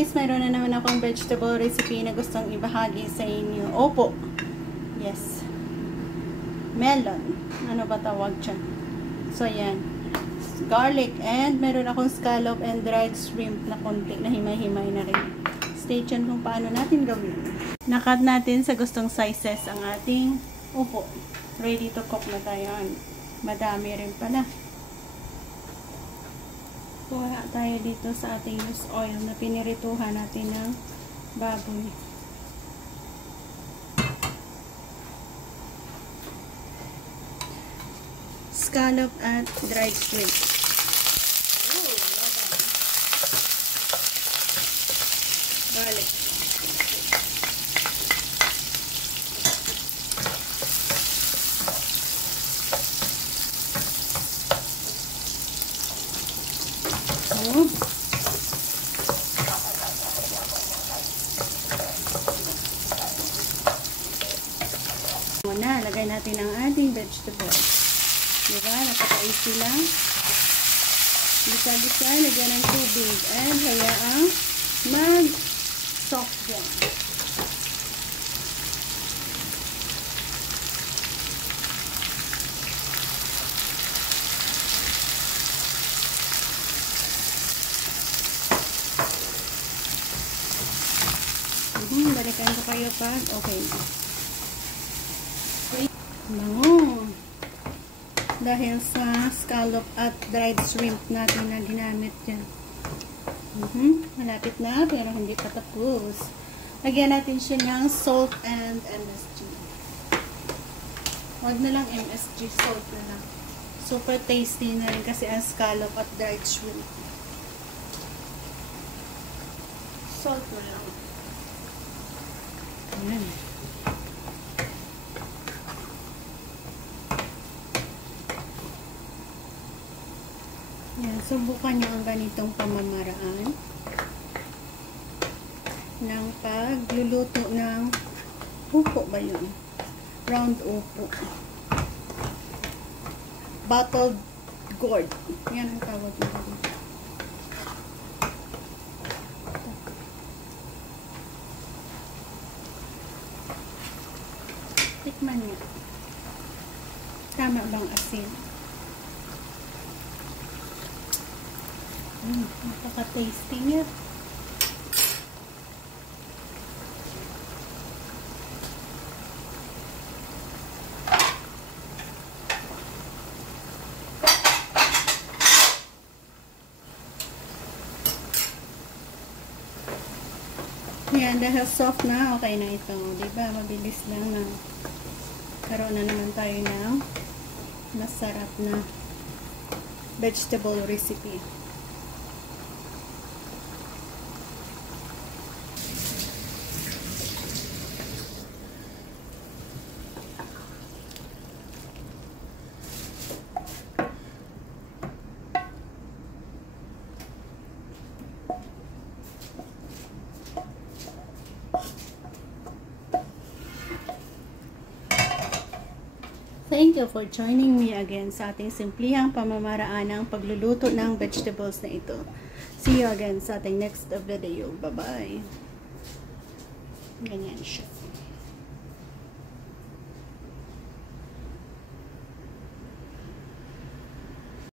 guys, mayroon na naman akong vegetable recipe na gustong ibahagi sa inyo. Opo. Yes. Melon. Ano ba tawag dyan? So, yan. Garlic. And meron akong scallop and dried shrimp na konti na himay-himay na rin. Stay tuned kung paano natin gawin. Nakat natin sa gustong sizes ang ating upo. Ready to cook na tayo. Madami rin pala. Kuha tayo dito sa ating used oil na pinirituhan natin ng baboy. Scallop at dried shrimp. Garlic. Muna, lagay natin ang ating vegetables. Diba? Napaka-easy lang. Bisa-bisa, lagyan ng tubig and hayaang mag-soft yan. Balikan ko kayo pag okay na. Bango. Dahil sa scallop at dried shrimp natin na ginamit dyan. Malapit na pero hindi pa tapos. Lagyan natin siya ng salt and MSG. Huwag na lang MSG, salt na lang. Super tasty na rin kasi ang scallop at dried shrimp. Salt na lang. Ayan. Yan, subukan nyo ang ganitong pamamaraan ng pagluluto ng upo ba yun? Round upo. Bottled gourd. Yan ang tawag nila dito. Tikman niya. Tama bang asin? Napaka-tasty niya. Yan, dahil soft na, okay na ito. Diba? Mabilis lang na karoon na naman tayo ng masarap na vegetable recipe. Thank you for joining me again sa ating simplihang pamamaraan ng pagluluto ng vegetables na ito. See you again sa ating next video. Bye-bye. Ganyan siya.